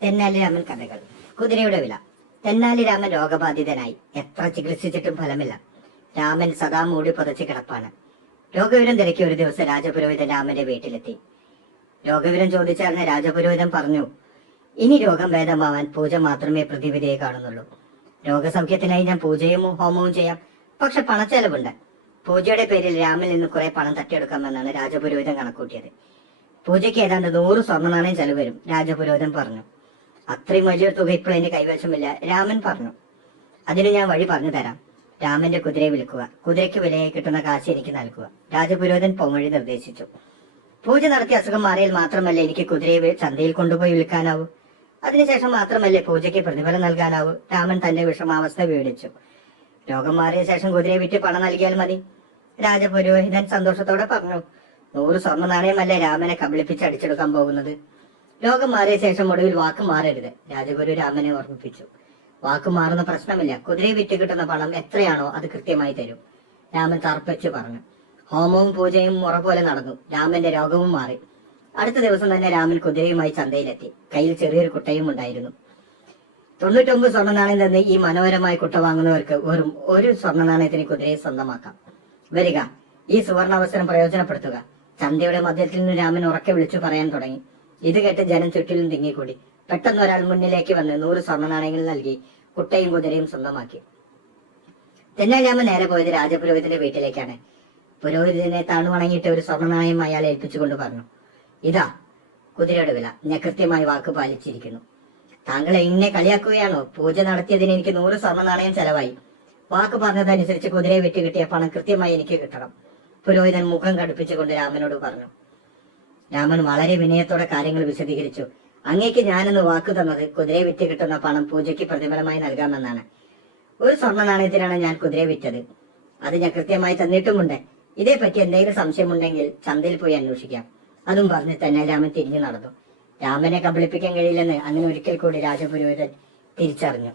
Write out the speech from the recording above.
തെന്നാലിരാമൻ കഥകൾ. കുതിരയുടെ വില. തെന്നാലിരാമൻ രോഗബാധിതനായി. എത്ര ചികിത്സിച്ചിട്ടും ഫലമില്ല. രാമൻ സദാ മൂടി പുതച്ച് കിടപ്പാണ്. രോഗവിവരം തിരക്കി ഒരു ദിവസം രാജപുരോഹിതൻ രാമന്റെ വീട്ടിലെത്തി. രോഗവിവരം ചോദിച്ചറിഞ്ഞ രാജപുരോഹിതൻ പറഞ്ഞു, ഇനി രോഗം ഭേദമാവാൻ പൂജ മാത്രമേ പ്രതിവിധിയെ കാണുന്നുള്ളൂ. രോഗസൗഖ്യത്തിനായി ഞാൻ പൂജയും ഹോമവും ചെയ്യാം, പക്ഷെ പണച്ചെലവുണ്ട്. പൂജയുടെ പേരിൽ രാമനിൽ നിന്ന് കുറെ പണം തട്ടിയെടുക്കാമെന്നാണ് രാജപുരോഹിതൻ കണക്കൂട്ടിയത്. പൂജയ്ക്ക് ഏതാണ്ട് 100 സ്വർണ്ണ നാണയം ചെലവ് വരും, രാജപുരോഹിതൻ പറഞ്ഞു. അത്രയും വലിയൊരു തുക ഇപ്പോൾ എന്റെ കൈവശമില്ല, രാമൻ പറഞ്ഞു. അതിന് ഞാൻ വഴി പറഞ്ഞു തരാം. രാമന്റെ കുതിരയെ വിൽക്കുക, കുതിരയ്ക്ക് വിലയായി കിട്ടുന്ന കാശ് എനിക്ക് നൽകുക, രാജപുരോഹിതൻ പോംവഴി നിർദ്ദേശിച്ചു. പൂജ നടത്തി അസുഖം മാറിയാൽ മാത്രമല്ല എനിക്ക് കുതിരയെ ചന്തയിൽ കൊണ്ടുപോയി വിൽക്കാനാവൂ. അതിനുശേഷം മാത്രമല്ലേ പൂജയ്ക്ക് പ്രതിഫലം നൽകാനാവൂ. രാമൻ തന്റെ വിഷമാവസ്ഥ വിവരിച്ചു. രോഗം മാറിയ ശേഷം കുതിരയെ വിറ്റ് പണം നൽകിയാൽ മതി, രാജപുരോഹിതൻ സന്തോഷത്തോടെ പറഞ്ഞു. 100 സ്വർണ്ണ നാണയമല്ലേ രാമനെ കബളിപ്പിച്ച് അടിച്ചെടുക്കാൻ പോകുന്നത്. രോഗം മാറിയ ശേഷം ഒടുവിൽ വാക്ക് മാറരുത്, രാജഗുരു രാമനെ ഓർമ്മിപ്പിച്ചു. വാക്ക് മാറുന്ന പ്രശ്നമില്ല, കുതിരയെ വിറ്റ് കിട്ടുന്ന പണം എത്രയാണോ അത് കൃത്യമായി തരും, രാമൻ തർപ്പിച്ചു പറഞ്ഞു. ഹോമവും പൂജയും മുറ പോലെ നടന്നു. രാമന്റെ രോഗവും മാറി. അടുത്ത ദിവസം തന്നെ രാമൻ കുതിരയുമായി ചന്തയിലെത്തി. കയ്യിൽ ചെറിയൊരു കുട്ടയും ഉണ്ടായിരുന്നു. 99 സ്വർണ്ണ നാണയം തന്നെ ഈ മനോഹരമായ കുട്ട വാങ്ങുന്നവർക്ക് വെറും 1 സ്വർണ്ണ നാണയത്തിന് കുതിരയെ സ്വന്തമാക്കാം. വരിക, ഈ സുവർണാവസരം പ്രയോജനപ്പെടുത്തുക, ചന്തയുടെ മധ്യത്തിൽ നിന്ന് രാമൻ ഉറക്കെ വിളിച്ചു പറയാൻ തുടങ്ങി. ഇത് കേട്ട് ജനം ചുറ്റിലും തിങ്ങിക്കൂടി. പെട്ടെന്ന് ഒരാൾ മുന്നിലേക്ക് വന്ന് 100 സ്വർണ്ണ നാണയങ്ങൾ നൽകി കുട്ടയും കുതിരയും സ്വന്തമാക്കി. തെന്നാലിരാമൻ നേരെ പോയത് രാജപുരോഹിതന്റെ വീട്ടിലേക്കാണ്. പുരോഹിതനെ താണു വണങ്ങിയിട്ട് ഒരു സ്വർണ്ണ നാണയം അയാളെ ഏൽപ്പിച്ചുകൊണ്ട് പറഞ്ഞു, ഇതാ കുതിരയുടെ വില, ഞാൻ കൃത്യമായി വാക്ക് പാലിച്ചിരിക്കുന്നു. താങ്കൾ എന്നെ കളിയാക്കുകയാണോ? പൂജ നടത്തിയതിന് എനിക്ക് 100 സ്വർണ്ണ നാണയം ചെലവായി. വാക്ക് പറഞ്ഞതനുസരിച്ച് കുതിരയെ വിറ്റ് കിട്ടിയ പണം കൃത്യമായി എനിക്ക് കിട്ടണം, പുരോഹിതൻ മുഖം കടുപ്പിച്ചുകൊണ്ട് രാമനോട് പറഞ്ഞു. രാമൻ വളരെ വിനയത്തോടെ കാര്യങ്ങൾ വിശദീകരിച്ചു. അങ്ങേക്ക് ഞാനെന്ന് വാക്ക് തന്നത് കുതിരയെ വിറ്റ് കിട്ടുന്ന പണം പൂജയ്ക്ക് പ്രതിഫലമായി നൽകാമെന്നാണ്. 1 സ്വർണ്ണ നാണയത്തിനാണ് ഞാൻ കുതിരയെ വിറ്റത്, അത് ഞാൻ കൃത്യമായി തന്നിട്ടുമുണ്ട്. ഇതേപ്പറ്റി എന്തെങ്കിലും സംശയമുണ്ടെങ്കിൽ ചന്തയിൽ പോയി അന്വേഷിക്കാം. അതും പറഞ്ഞ് തന്നെ രാമൻ തിരിഞ്ഞു നടന്നു. രാമനെ കബളിപ്പിക്കാൻ കഴിയില്ലെന്ന് അങ്ങനെ ഒരിക്കൽ കൂടി രാജപുരോഹിതൻ തിരിച്ചറിഞ്ഞു.